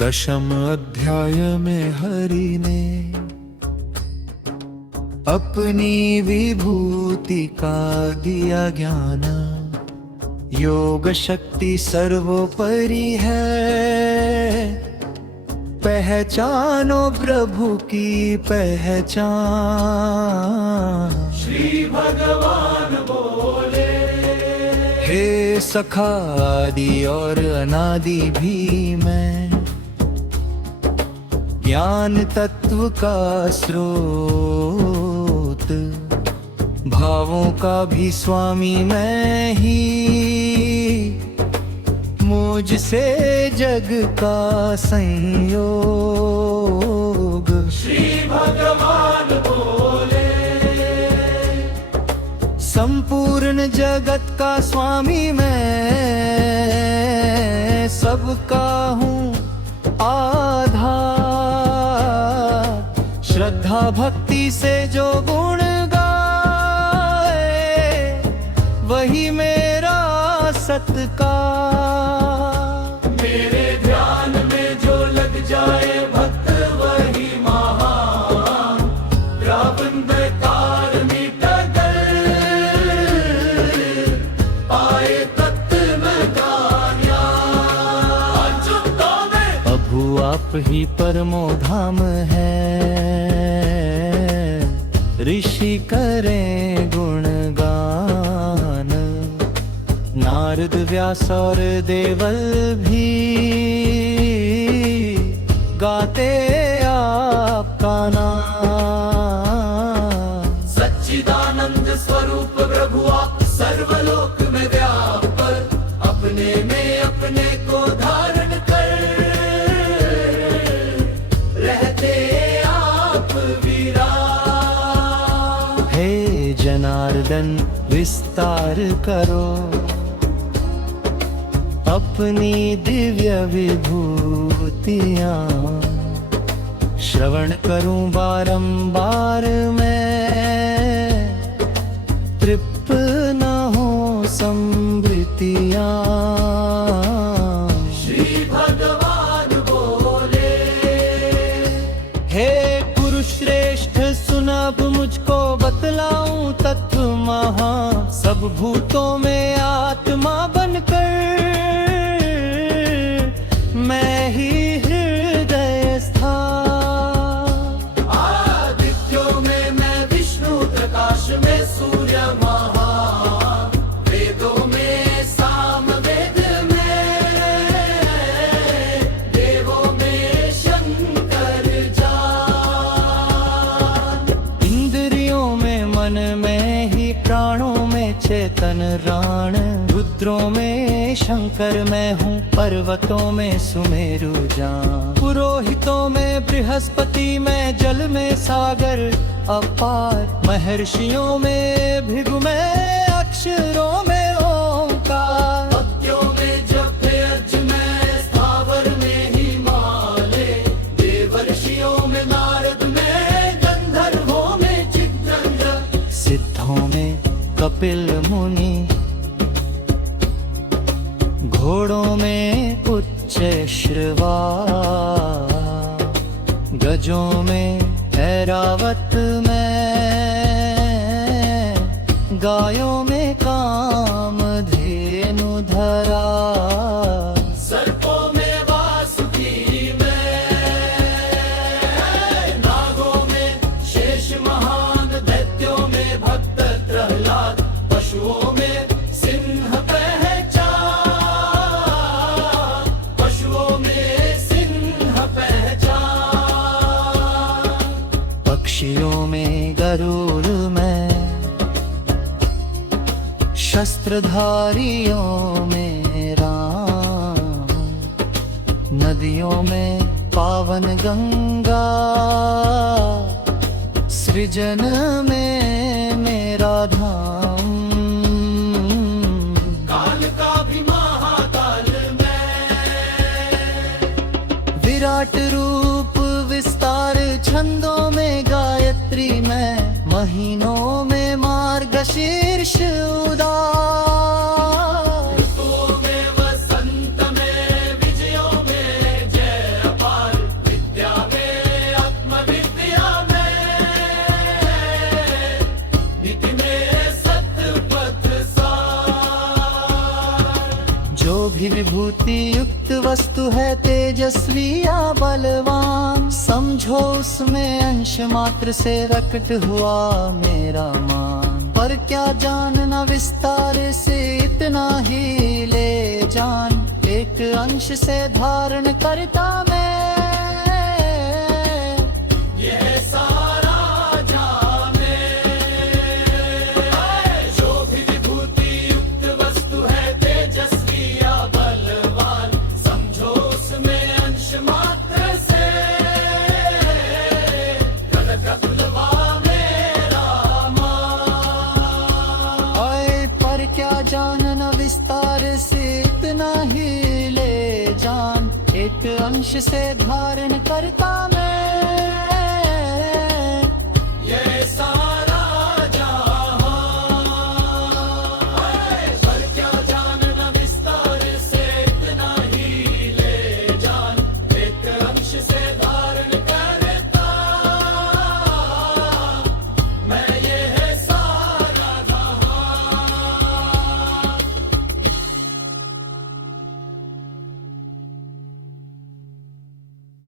दशम अध्याय में हरि ने अपनी विभूति का दिया ज्ञान। योग शक्ति सर्वोपरि है, पहचानो प्रभु की पहचान। श्री भगवान बोले, हे सखा आदि और अनादि भी मैं, ज्ञान तत्व का स्रोत, भावों का भी स्वामी मैं ही। मुझसे जग का संयोग, श्री भगवान बोले, संपूर्ण जगत का स्वामी मैं, सबका हूँ आधार। श्रद्धा भक्ति से जो गुण गाए, वही मेरा सत्कार। मेरे ध्यान में जो लग जाए भक्त, वही महान। रावण बेकार मिटकर पाए तत्व का ज्ञान। प्रभु आप ही परमो धाम है, ऋषि करें गुणगान। नारद व्यास और देवल भी गाते आपका नाम। सच्चिदानंद स्वरूप प्रभु आप सर्वलोक में व्यापक, अपने में अपने को धारण कर रहते आप विराज। हे जनार्दन विस्तार करो अपनी दिव्य विभूतियाँ। श्रवण करूं बारंबार मैं, तृप्त न हो समृतियाँ। श्री भगवान बोले, हे पुरुष श्रेष्ठ सुन अब मुझको बतलाऊं तत्व महा। सब भूतों में आत्मा बनकर मैं ही हृदय स्थान। आदित्यों में मैं विष्णु, प्रकाश में सूर्य महान। वेदों में साम, वेद में देवों में शंकर जान। इंद्रियों में मन में ही, प्राणों में चेतन राण। रुद्रों में शंकर मैं हूँ, पर्वतों में सुमेरु जान। पुरोहितों में बृहस्पति मैं, जल में सागर अपार। महर्षियों में भृगु मैं, अक्षरों में ओंकार। भक्तियों में जप अज मैं, स्थावर में हिमालय। देवर्षियों में नारद मैं, गंधर्वों में चित्रंग। सिद्धों में कपिल मुनि, घोड़ों में उच्च श्रवा। गजों में ऐरावत मैं, गायों में कामधेनु धरा। सर्पों में वासुकी मैं, नागों में शेष महान। दैत्यों में भक्त प्रहलाद, पशुओं में सिंह पहचान। पशुओं में सिंह पहचान। पक्षियों में गरुड़ मैं, शस्त्रधारियों में राम। नदियों में पावन गंगा, सृजन में मेरा धाम। काल का भी महाकाल मैं, विराट रूप विस्तार। छंदों में गायत्री मैं, महीनों में मार्गशीर्ष उदार। ऋतुओं में वसंत में, विजयों में जय भी विभूति युक्त वस्तु है तेजस्वी या बलवान, समझो उसमें अंश मात्र से प्रकट हुआ मेरा मान। पर क्या जानना विस्तार से इतना ही ले जान, एक अंश से धारण करता मैं यह सारा जाने। जो भी विभूति युक्त वस्तु है तेजस्वी या बलवान, समझो उसमें अंश मात्र से प्रकट हुआ मेरा मान। ओए पर क्या जानना विस्तार से इतना ही ले जान, एक अंश से धारण करता मैं